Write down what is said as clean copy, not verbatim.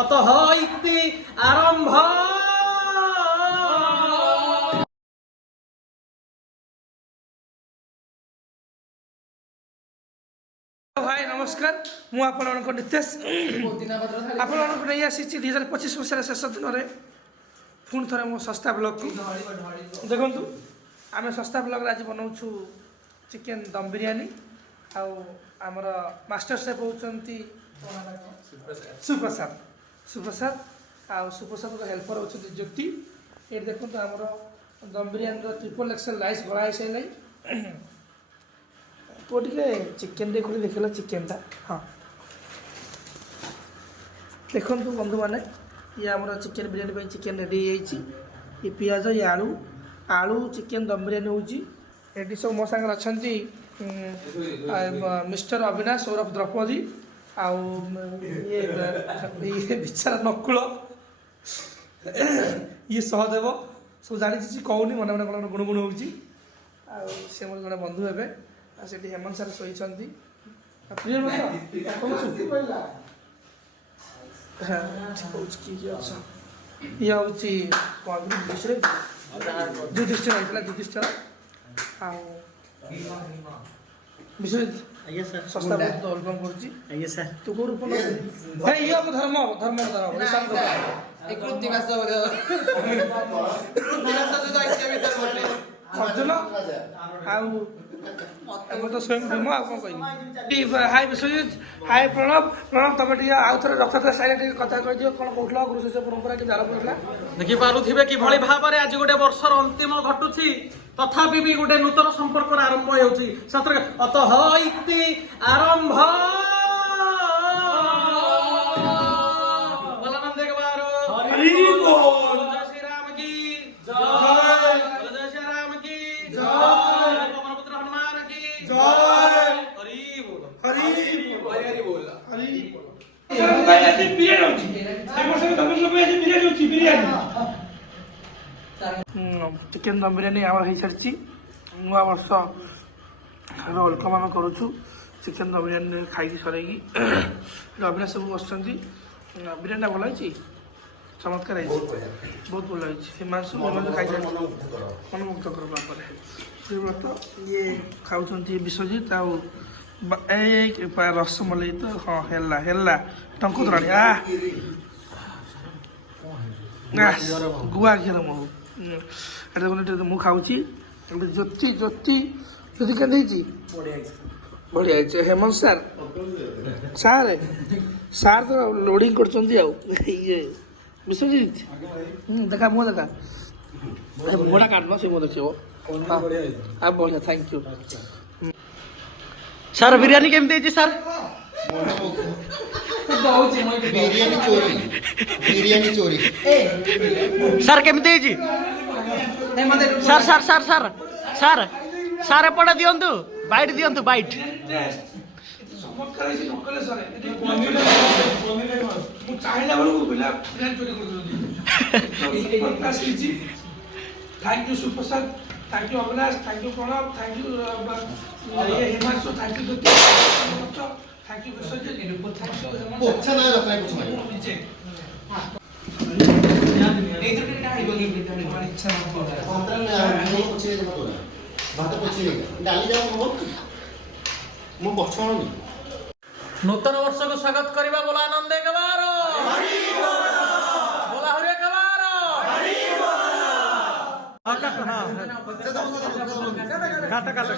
অতঃ ইতি আরম্ভ। ভাই নমস্কার, ମୁଁ ଆପଣଙ୍କ ନିତେଶ। ଆପଣମାନଙ୍କୁ ନେଇ ଆସିଛି 2025 ମସିହାର ଶେଷ ଦିନରେ ପୁଣି ଥରେ ମୋ ଶସ୍ତା ବ୍ଲଗ୍କୁ। ଦେଖନ୍ତୁ, ଆମେ ଶସ୍ତା ବ୍ଲଗ୍ରେ ଆଜି ବନାଉଛୁ ଚିକେନ୍ ଦମ୍ ବିରିୟାନୀ। ଆଉ ଆମର ମାଷ୍ଟର ସେଫ୍ ହେଉଛନ୍ତି ସୁପ୍ରସାଦ। ଆଉ ସୁପ୍ରସାଦଙ୍କ ହେଲ୍ପର ହେଉଛନ୍ତି ଜ୍ୟୋତି। ଏଠି ଦେଖନ୍ତୁ ଆମର ଦମ୍ ବିରିୟାନୀର ଟ୍ରିପଲ୍ ଏକ୍ସେଲ୍ ରାଇସ୍ ଗଳା ହେଇସାରିଲାଣି। ପୁଅ ଟିକେ ଚିକେନ୍ ଟିକେ ଖୋଲି ଦେଖିଲା ଚିକେନ୍ଟା। ହଁ ଦେଖନ୍ତୁ ବନ୍ଧୁମାନେ, ଇଏ ଆମର ଚିକେନ୍ ବିରିୟାନୀ ପାଇଁ ଚିକେନ୍ ରେଡ଼ି ହେଇଯାଇଛି। ଇଏ ପିଆଜ, ଇଏ ଆଳୁ ଚିକେନ୍ ଦମ୍ ବିରିୟାନୀ ହେଉଛି। ଏଠି ସବୁ ମୋ ସାଙ୍ଗରେ ଅଛନ୍ତି ମିଷ୍ଟର ଅବିନାଶ ସୌରଭ ଦ୍ରୌପଦୀ, ଆଉ ଇଏ ବିଚାରା ନକୁଳ, ଇଏ ସହଦେବ। ସବୁ ଜାଣିଛି କହୁନି, ମନେ ମନେ କ'ଣ ଗୁଣଗୁଣ ହେଉଛି। ଆଉ ସେ ମୋର ଜଣେ ବନ୍ଧୁ ହେବେ। ଆଉ ସେଠି ହେମନ୍ତ ସାର୍ ଶୋଇଛନ୍ତି। ପ୍ରିୟ ଇଏ ହେଉଛି ଯୁଧିଷ୍ଠିର ହେଇଥିଲା, ଯୁଧିଷ୍ଠିର। ଆଉ ବିଶ୍ୱଜିତ ଶସ୍ତା ବହୁତ ୱେଲକମ୍ କରୁଛି। ଆଜ୍ଞା ସାର୍, ତୁ କୋଉ ରୂପ ଇଏ ହବ ଧର୍ମ ଅର୍ଜୁନ ଆଉ ମୁଁ ତ ସ୍ୱୟଂ ଭୀମ। ଆଉ କ'ଣ କହିବି? ହାଇ ବିଶ୍ୱଜିତ, ହାଇ ପ୍ରଣବ। ତମେ ଟିକେ ଆଉ ଥରେ ରଥଯାତ୍ରା ସାଇଲେ ଟିକେ କଥା କହିଦିଅ, କ'ଣ କହୁଥିଲ ଗୁରୁ ଶିଷ୍ୟ ପରମ୍ପରା କି ଧାର ପଡ଼ିଥିଲା? ଦେଖିପାରୁଥିବେ କିଭଳି ଭାବରେ ଆଜି ଗୋଟେ ବର୍ଷର ଅନ୍ତିମ ଘଟୁଛି, ତଥାପି ବି ଗୋଟେ ନୂତନ ସମ୍ପର୍କର ଆରମ୍ଭ ହେଉଛି। ସତରେ ଅତଃ ଇତି ଆରମ୍ଭ। ଚିକେନ୍ ଦମ୍ ବିରିୟାନୀ ଆମର ହେଇସାରିଛି। ନୂଆ ବର୍ଷ ୱେଲକମ୍ ଆମେ କରୁଛୁ ଚିକେନ୍ ଦମ୍ ବିରିୟାନୀ ଖାଇକି ସରେଇକି। ଅବିନାଶ ସବୁ ବସୁଛନ୍ତି। ବିରିୟାନୀଟା ଭଲ ହେଇଛି, ଚମତ୍କାର ହେଇଛି, ବହୁତ ଭଲ ହେଇଛି। ହିମାଂଶୁ ଖାଇସାରିଛି, ମନମୁଗ୍ଧକର ଭାବରେ। ଶ୍ରୀବ୍ରତ ଇଏ ଖାଉଛନ୍ତି ବିଶ୍ୱଜିତ। ଆଉ ରସମଲେଇ ତ ହଁ ହେଲା ଟଙ୍କତୋରାଣୀ ଗୁଆ ଘିଅର ମହୁ। ଏଟା ଦେଖୁନ, ମୁଁ ଖାଉଛି। ଜ୍ୟୋତି କେମିତି ହେଇଛି? ବଢ଼ିଆ ହେଇଛି। ହେମନ୍ତ ସାର୍ ତ ଲୋଡ଼ିଂ କରୁଛନ୍ତି। ଆଉ ଇଏ ବିଶ୍ୱଜିତ ଦେଖା ମୁହଁ ଦେଖା, ମୁହଁଟା କାଟୁନ, ସେ ମୁହଁ ଦେଖିବ। ଆଉ ବଢ଼ିଆ, ଥ୍ୟାଙ୍କ ୟୁ ସାର୍। ବିରିୟାନୀ କେମିତି ହେଇଛି ସାର୍? ବିରିୟାନୀ ଚୋରି ସାର୍ କେମିତି ହେଇଛି? ସାର୍ ଏପଟେ ଦିଅନ୍ତୁ, ବାଇଟ୍ ଦିଅନ୍ତୁ, ବାଇଟ୍। ମୁଁ ଚାହିଁଲା ବେଳକୁ ପିଲା ଚୋରି କରୁଛନ୍ତି। Thank you Suprasad, thank you Abinash, thank you Pranab, thank you Himanshu, thank you Jyoti, thank you Biswajit, ନୂତନ ବର୍ଷକୁ ସ୍ୱାଗତ କରିବା। ବୋଲ ଆନନ୍ଦ ଏକବାର, ବୋଲ ଆହୁରି ଏକବାର। କାଟ।